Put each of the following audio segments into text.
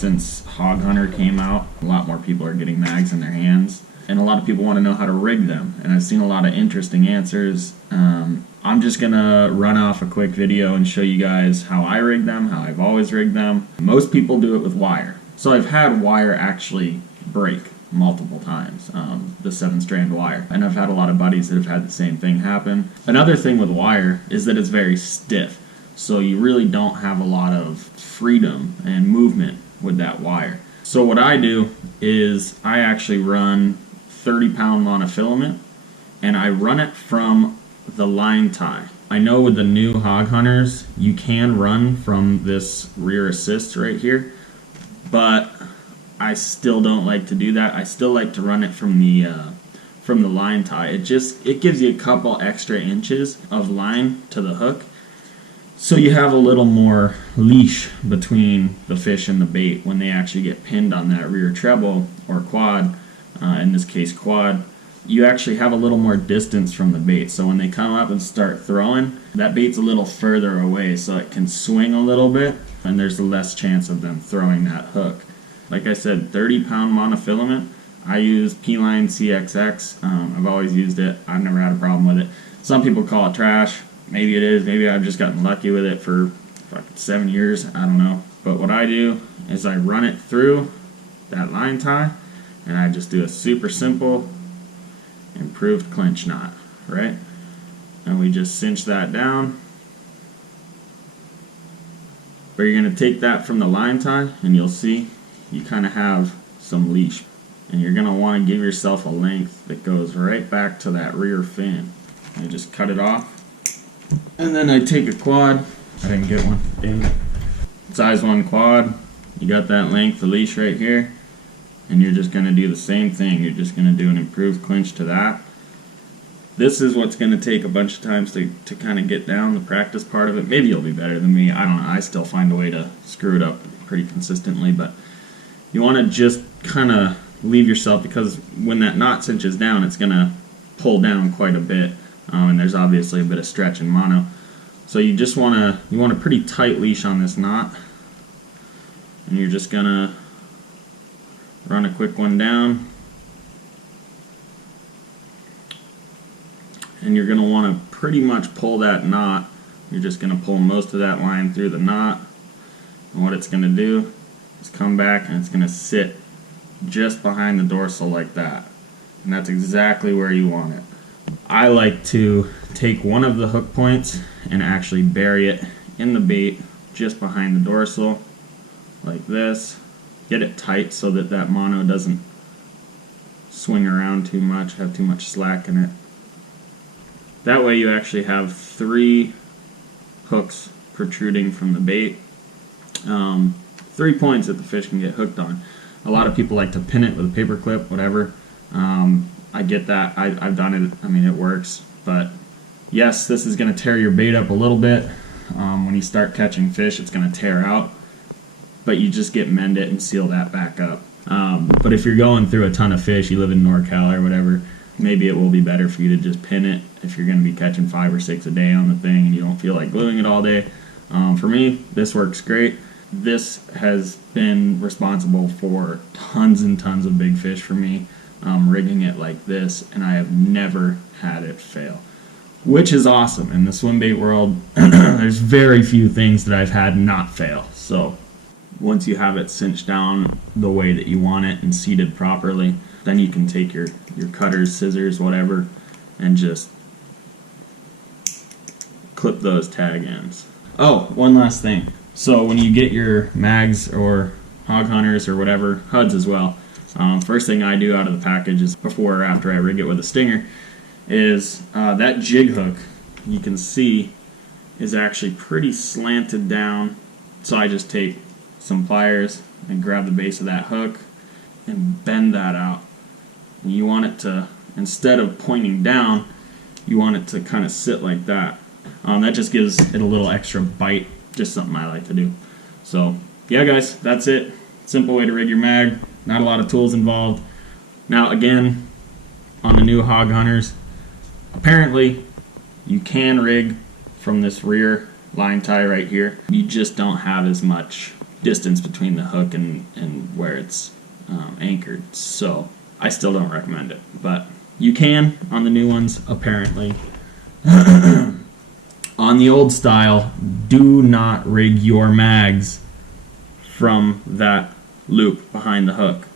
since HawgHunter came out, a lot more people are getting mags in their hands, and a lot of people want to know how to rig them, and I've seen a lot of interesting answers. I'm just gonna run off a quick video and show you guys how I rig them, how I've always rigged them. Most people do it with wire. So I've had wire actually break multiple times, the 7-strand wire, and I've had a lot of buddies that have had the same thing happen. Another thing with wire is that it's very stiff, so you really don't have a lot of freedom and movement with that wire. So what I do is I actually run 30-pound monofilament, and I run it from the line tie. I know with the new HawgHunters you can run from this rear assist right here, but I still don't like to do that. I still like to run it from the line tie. It gives you a couple extra inches of line to the hook, so you have a little more leash between the fish and the bait when they actually get pinned on that rear treble or quad. In this case quad, you actually have a little more distance from the bait, so when they come up and start throwing, that bait's a little further away, so it can swing a little bit and there's less chance of them throwing that hook. Like I said, 30-pound monofilament. I use P-Line CXX. I've always used it. I've never had a problem with it. Some people call it trash. Maybe it is. Maybe I've just gotten lucky with it for 7 years. I don't know. But what I do is I run it through that line tie, and I just do a super simple improved clinch knot, right? And we just cinch that down. But you're going to take that from the line tie, and you'll see you kind of have some leash. And you're going to want to give yourself a length that goes right back to that rear fin. I just cut it off. And then I take a quad. I didn't get one. Damn it. Size 1 quad. You got that length of leash right here. And you're just going to do the same thing. You're just going to do an improved clinch to that. This is what's going to take a bunch of times to kind of get down, the practice part of it. Maybe you'll be better than me. I don't know. I still find a way to screw it up pretty consistently. But you want to just kind of leave yourself, because when that knot cinches down, it's going to pull down quite a bit. And there's obviously a bit of stretch in mono. So you just want a pretty tight leash on this knot. And you're just going to run a quick one down. And you're going to want to pretty much pull that knot. You're just going to pull most of that line through the knot. And what it's going to do is come back and it's going to sit just behind the dorsal like that. And that's exactly where you want it. I like to take one of the hook points and actually bury it in the bait just behind the dorsal like this. Get it tight so that that mono doesn't swing around too much, have too much slack in it. That way you actually have 3 hooks protruding from the bait. 3 points that the fish can get hooked on. A lot of people like to pin it with a paper clip, whatever. I get that. I've done it. I mean, it works. But yes, this is going to tear your bait up a little bit. When you start catching fish, it's going to tear out. But you just get mend it and seal that back up. But if you're going through a ton of fish, you live in NorCal or whatever, maybe it will be better for you to just pin it if you're going to be catching 5 or 6 a day on the thing and you don't feel like gluing it all day. For me, this works great. This has been responsible for tons and tons of big fish for me, rigging it like this, and I have never had it fail, which is awesome. In the swim bait world, there's very few things that I've had not fail. So once you have it cinched down the way that you want it and seated properly, then you can take your cutters, scissors, whatever, and just clip those tag ends. Oh, one last thing. So when you get your mags or HawgHunters or whatever, HUDs as well, first thing I do out of the package is before or after I rig it with a stinger is that jig hook, you can see, is actually pretty slanted down. So I just take some pliers and grab the base of that hook and bend that out. And you want it to, instead of pointing down, you want it to kind of sit like that. That just gives it a little extra bite. Just something I like to do. So yeah, guys, that's it. Simple way to rig your mag. Not a lot of tools involved. Now again, on the new HawgHunters, apparently you can rig from this rear line tie right here. You just don't have as much distance between the hook and where it's anchored. So I still don't recommend it, but you can on the new ones, apparently. On the old style, do not rig your mags from that loop behind the hook.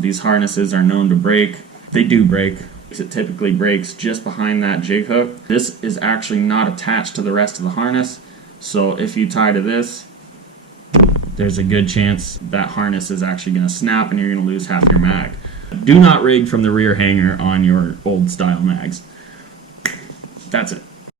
These harnesses are known to break. They do break. It typically breaks just behind that jig hook. This is actually not attached to the rest of the harness, so if you tie to this, there's a good chance that harness is actually going to snap and you're going to lose half your mag. Do not rig from the rear hanger on your old style mags. That's it.